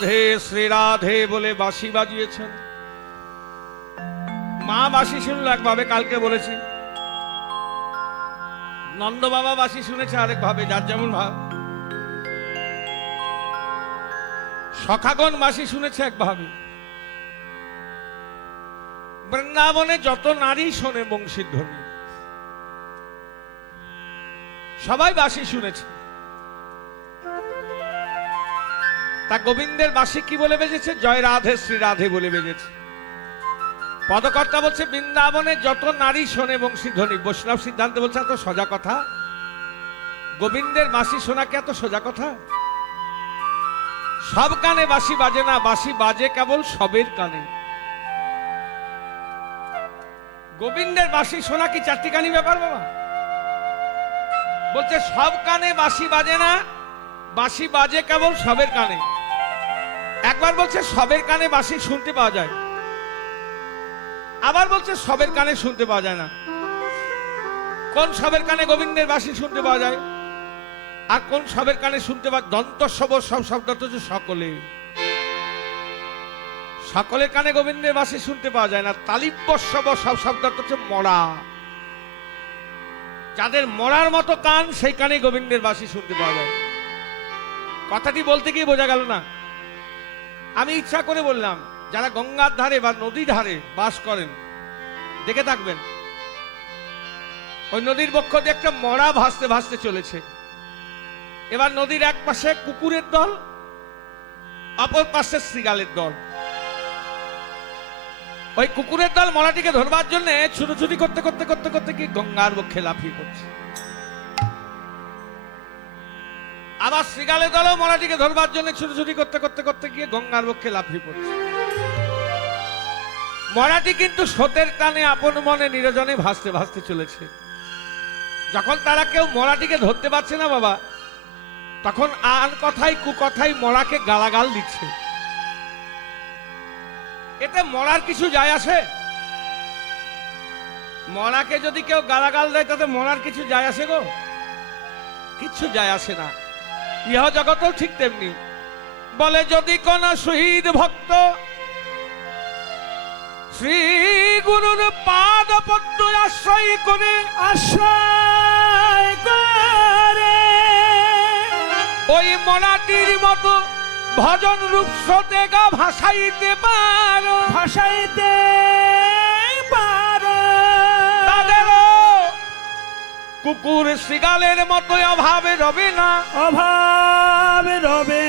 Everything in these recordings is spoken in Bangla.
রাধে শ্রী রাধে বলে বাঁশি বাজিয়েছেন। মা বাঁশি শুনলো একভাবে, কালকে বলেছি। নন্দ বাবা বাঁশি শুনেছে আরেক ভাবে, যার যেমন ভাব। সখাগণ বাঁশি শুনেছে একভাবে। বৃন্দাবনে যত নারী শোনে বংশীর ধ্বনি, সবাই বাঁশি শুনেছে। তা গোবিন্দের বাঁশি কি বলে বেজেছে? জয় রাধে শ্রী রাধে বলে বেজেছে। পদকর্তা বলছে বৃন্দাবনে যত নারী শোনে বংশী ধ্বনি। বৈষ্ণব সিদ্ধান্ত বলছে এত সোজা কথা? গোবিন্দের বাঁশি শোনা কি এত সোজা কথা? সব কানে বাঁশি বাজে না, বাঁশি বাজে কেবল সবের কানে। গোবিন্দের বাঁশি শোনা কি চারটিখানি ব্যাপার বাবা? বলছে সব কানে বাঁশি বাজে না, বাঁশি বাজে কেবল সবের কানে। একবার বলছে সবের কানে বাঁশি শুনতে পাওয়া যায়, আবার বলছে সবের কানে শুনতে পাওয়া যায় না। কোন সবের কানে গোবিন্দের বাঁশি শুনতে পাওয়া যায় আর কোন সবের কানে শুনতে পাওয়া? দন্তস্বব সব শব্দ হচ্ছে সকলে, সকলের কানে গোবিন্দের বাঁশি শুনতে পাওয়া যায় না। তালিব্যস্বব সব শব্দ হচ্ছে মরা, যাদের মরার মতো কান সেই কানে গোবিন্দের বাঁশি শুনতে পাওয়া যায়। কথাটি বলতে গিয়ে বোঝা গেল না? আমি ইচ্ছা করে বললাম, যারা গঙ্গার ধারে বা নদীর ধারে বাস করেন দেখে থাকবেন, ওই নদীর বক্ষ দিয়ে একটা মরা ভাসতে ভাসতে চলেছে। এবার নদীর এক পাশে কুকুরের দল, অপর পাশে শৃগালের দল। ওই কুকুরের দল মরাটিকে ধরবার জন্য ছুটোছুটি করতে করতে করতে করতে কি গঙ্গার বক্ষে লাফিয়ে পড়ছে। আবার শৃগালের দলও মরাটিকে ধরবার জন্য ছুটোছুটি করতে করতে করতে গিয়ে গঙ্গার বক্ষে লাফিয়ে পড়ছে। মরাটি কিন্তু স্রোতের টানে আপন মনে নিরজনে ভাসতে ভাসতে চলেছে। যখন তারা কেউ মরাটিকে ধরতে পারছে না বাবা, তখন আন কথাই কুকথাই মরাকে গালাগাল দিচ্ছে। এতে মরার কিছু যায় আসে? মরাকে যদি কেউ গালাগাল দেয় তাতে মরার কিছু যায় আসে গো? কিছু যায় আসে না। ইহ জগতেও ঠিক তেমনি। বলে যদি কোন শহীদ ভক্ত শ্রী গুরুর পাদ পদ্ম আশ্রয় করে ওই মনাটির মতো ভজন রূপ স্রোতে গা ভাসাইতে পারো, ভাসাইতে পারো, তাদেরও কুকুর শৃগালের মতো অভাবে রবে না, অভাবে রবে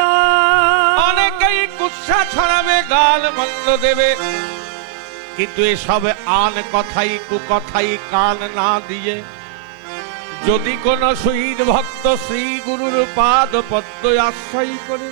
না। অনেকেই কুৎসা ছড়াবে, গাল মন্দ দেবে, কিন্তু এসব আন কথাই কুকথাই কান না দিয়ে যদি কোন শহীদ ভক্ত শ্রী গুরুর পাদ পদ্ম আশ্রয় করে